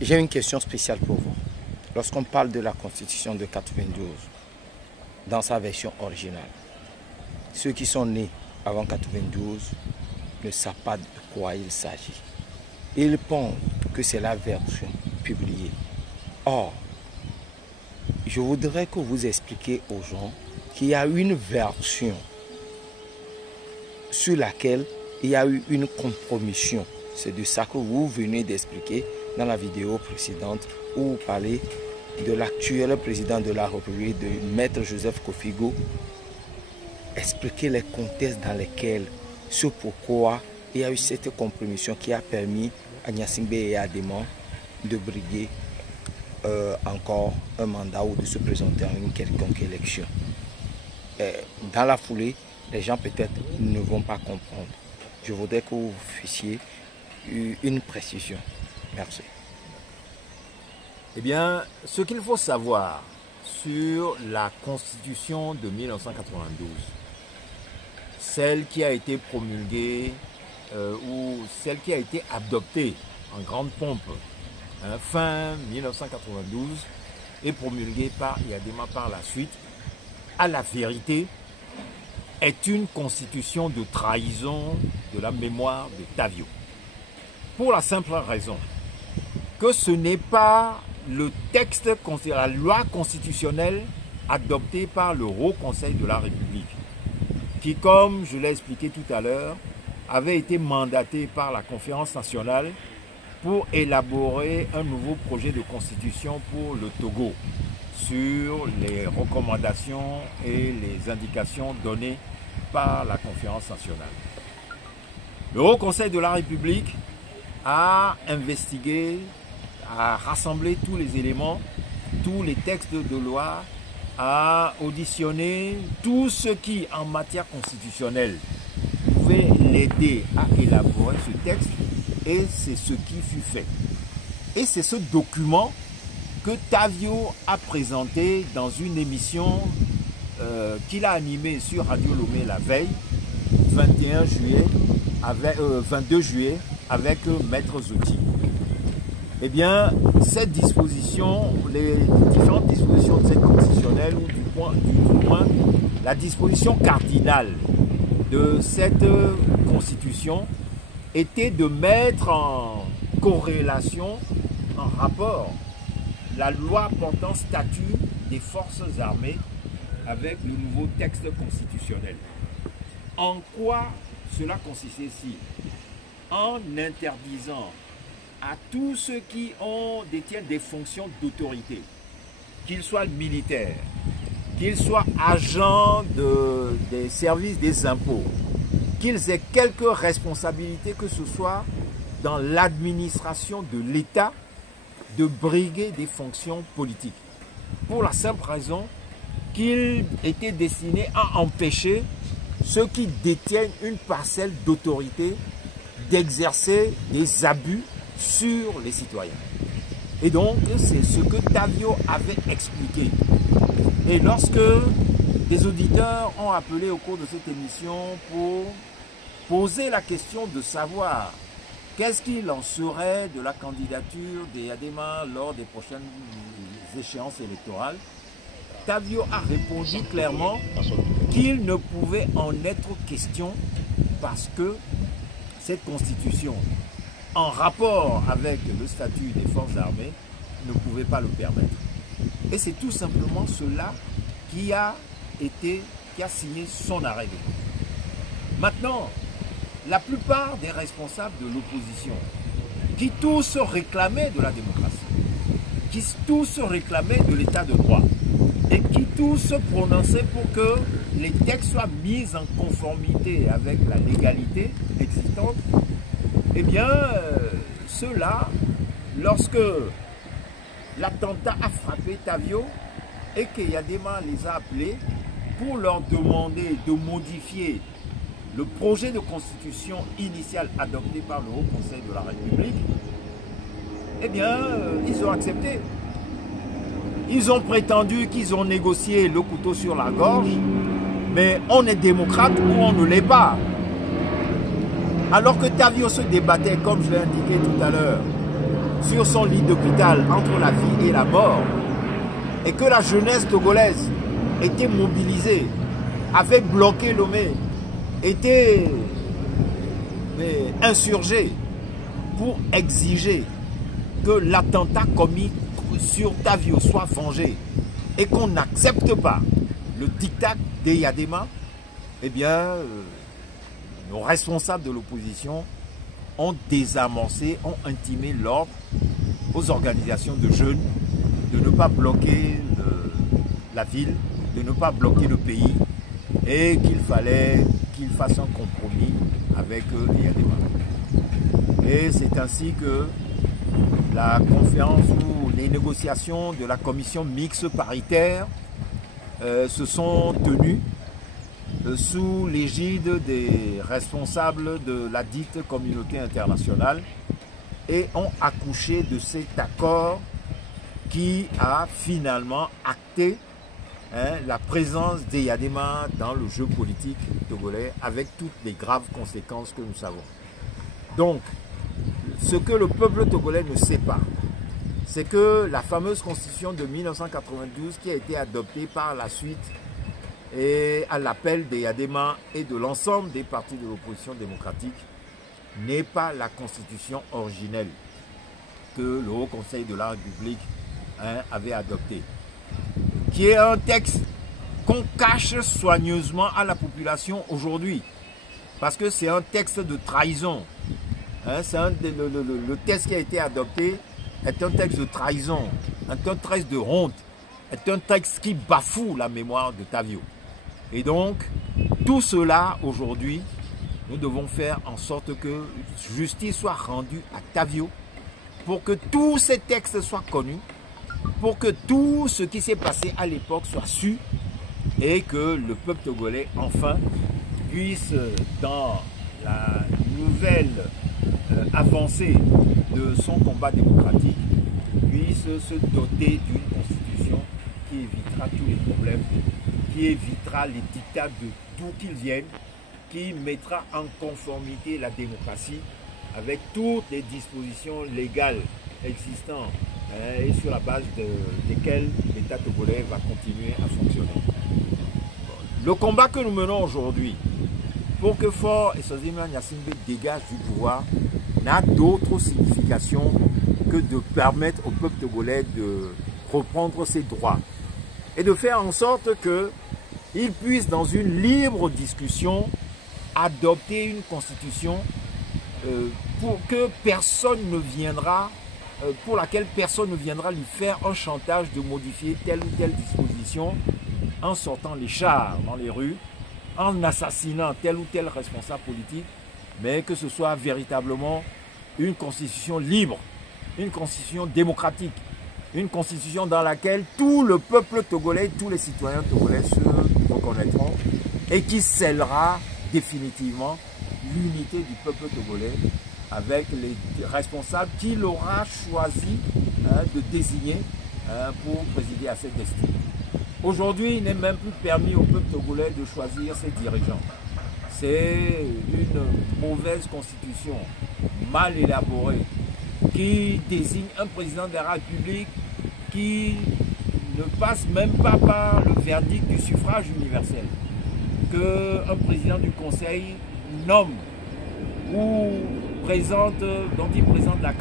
J'ai une question spéciale pour vous. Lorsqu'on parle de la Constitution de 92, dans sa version originale, ceux qui sont nés avant 92 ne savent pas de quoi il s'agit. Ils pensent que c'est la version publiée. Or, je voudrais que vous expliquiez aux gens qu'il y a une version sur laquelle il y a eu une compromission. C'est de ça que vous venez d'expliquer dans la vidéo précédente où vous parlez de l'actuel président de la République, de Maître Joseph Kofigo. Expliquez les contextes dans lesquels, ce pourquoi il y a eu cette compromission qui a permis à Gnassingbé et à Adéma de briguer encore un mandat ou de se présenter à une quelconque élection. Dans la foulée, les gens peut-être ne vont pas comprendre. Je voudrais que vous fassiez une précision. Merci. Eh bien, ce qu'il faut savoir sur la Constitution de 1992, celle qui a été promulguée ou celle qui a été adoptée en grande pompe fin 1992 et promulguée par Yadema par la suite, à la vérité, est une constitution de trahison de la mémoire de Tavio. Pour la simple raison que ce n'est pas le texte, la loi constitutionnelle adoptée par le Haut Conseil de la République, qui, comme je l'ai expliqué tout à l'heure, avait été mandaté par la Conférence nationale pour élaborer un nouveau projet de constitution pour le Togo sur les recommandations et les indications données par la Conférence nationale. Le Haut Conseil de la République a investigué, a rassemblé tous les éléments, tous les textes de loi, a auditionné tout ce qui, en matière constitutionnelle, pouvait l'aider à élaborer ce texte, et c'est ce qui fut fait. Et c'est ce document que Tavio a présenté dans une émission qu'il a animée sur Radio Lomé la veille, 22 juillet, avec Maître Zoti. Eh bien, cette disposition, les différentes dispositions de cette constitutionnelle, ou du moins la disposition cardinale de cette constitution, était de mettre en corrélation, en rapport, la loi portant statut des forces armées avec le nouveau texte constitutionnel. En quoi cela consistait-il? En interdisant à tous ceux qui détiennent des fonctions d'autorité, qu'ils soient militaires, qu'ils soient agents des services des impôts, qu'ils aient quelque responsabilité que ce soit dans l'administration de l'État, de briguer des fonctions politiques. Pour la simple raison qu'il était destiné à empêcher ceux qui détiennent une parcelle d'autorité d'exercer des abus sur les citoyens. Et donc, c'est ce que Tavio avait expliqué. Et lorsque des auditeurs ont appelé au cours de cette émission pour poser la question de savoir qu'est-ce qu'il en serait de la candidature des Adéma lors des prochaines échéances électorales, Tavio a répondu clairement qu'il ne pouvait en être question parce que cette constitution, en rapport avec le statut des forces armées, ne pouvait pas le permettre. Et c'est tout simplement cela qui a signé son arrêt de vote. Maintenant, la plupart des responsables de l'opposition, qui tous réclamaient de la démocratie, qui tous réclamaient de l'état de droit, et qui tous se prononçaient pour que les textes soient mis en conformité avec la légalité existante, eh bien, ceux-là, lorsque l'attentat a frappé Tavio et que Yadema les a appelés pour leur demander de modifier le projet de constitution initial adopté par le Haut Conseil de la République, eh bien, ils ont accepté. Ils ont prétendu qu'ils ont négocié le couteau sur la gorge, mais on est démocrate ou on ne l'est pas. Alors que Tavio se débattait, comme je l'ai indiqué tout à l'heure, sur son lit d'hôpital entre la vie et la mort, et que la jeunesse togolaise était mobilisée, avait bloqué Lomé, était insurgée pour exiger que l'attentat commis sur Tavio soit vengé et qu'on n'accepte pas le diktat d'Eyadema, eh bien, nos responsables de l'opposition ont désamorcé, ont intimé l'ordre aux organisations de jeunes de ne pas bloquer la ville, de ne pas bloquer le pays, et qu'il fallait qu'ils fassent un compromis avec Eyadema. Et c'est ainsi que la conférence ou les négociations de la commission mixte paritaire se sont tenues sous l'égide des responsables de la dite communauté internationale et ont accouché de cet accord qui a finalement acté la présence d'Eyadema dans le jeu politique togolais avec toutes les graves conséquences que nous savons. Donc, ce que le peuple togolais ne sait pas, c'est que la fameuse constitution de 1992 qui a été adoptée par la suite et à l'appel d'Eyadema et de l'ensemble des partis de l'opposition démocratique n'est pas la constitution originelle que le Haut Conseil de la République avait adoptée, qui est un texte qu'on cache soigneusement à la population aujourd'hui, parce que c'est un texte de trahison. Le texte qui a été adopté est un texte de trahison, est un texte de honte, est un texte qui bafoue la mémoire de Tavio. Et donc, tout cela aujourd'hui, nous devons faire en sorte que justice soit rendue à Tavio pour que tous ces textes soient connus, pour que tout ce qui s'est passé à l'époque soit su et que le peuple togolais, enfin, puisse, dans la nouvelle avancée de son combat démocratique, puisse se doter d'une constitution qui évitera tous les problèmes, qui évitera les dictats de d'où qu'ils viennent, qui mettra en conformité la démocratie avec toutes les dispositions légales existantes et sur la base desquelles l'État togolais va continuer à fonctionner. Le combat que nous menons aujourd'hui pour que Faure et Sozima Gnassingbé dégagent du pouvoir n'a d'autre signification que de permettre au peuple togolais de reprendre ses droits et de faire en sorte qu'il puisse, dans une libre discussion, adopter une constitution pour laquelle personne ne viendra lui faire un chantage de modifier telle ou telle disposition en sortant les chars dans les rues, en assassinant tel ou tel responsable politique, mais que ce soit véritablement une constitution libre, une constitution démocratique, une constitution dans laquelle tout le peuple togolais, tous les citoyens togolais se reconnaîtront et qui scellera définitivement l'unité du peuple togolais avec les responsables qu'il aura choisi de désigner pour présider à cette destinée. Aujourd'hui, il n'est même plus permis au peuple togolais de choisir ses dirigeants. C'est une mauvaise constitution, mal élaborée, qui désigne un président de la République qui ne passe même pas par le verdict du suffrage universel, qu'un président du Conseil nomme ou présente, dont il présente la